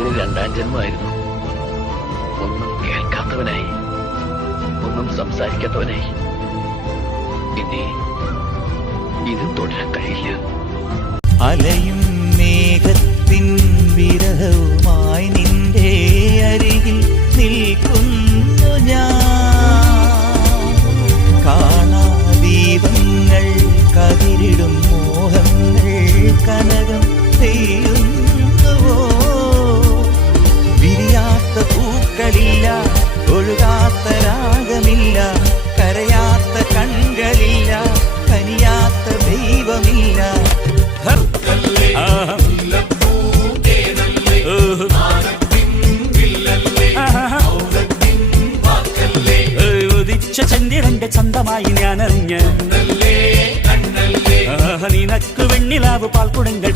ഒരു രണ്ടാം ജന്മമായിരുന്നു. ഒന്നും കേൾക്കാത്തവനായി, ഒന്നും സംസാരിക്കാത്തവനായി. ഇനി ഇതും തുടരാൻ കഴിയില്ല. അലയും മേഘത്തിൻ വിരഹവുമായി നിന്റെ അരികിൽ നിൽക്കുന്നു ഞാൻ. കാണാ ദീപങ്ങൾ കതിരിടും മോഹങ്ങൾ കനകം പെയ്യുന്നുവോ. വിരിയാത്ത പൂക്കളില്ല, ഒഴുകാത്ത രാഗമില്ല, കരയാത്ത കണ്ണുകളില്ല, കനിയാത്ത ദൈവമില്ല. ഉദിച്ച ചന്ദ്രന്റെ ചന്തമായി ഞാനറിഞ്ഞ നിനക്ക് വെണ്ണിലാവ് പാൽക്കുടങ്ങൾ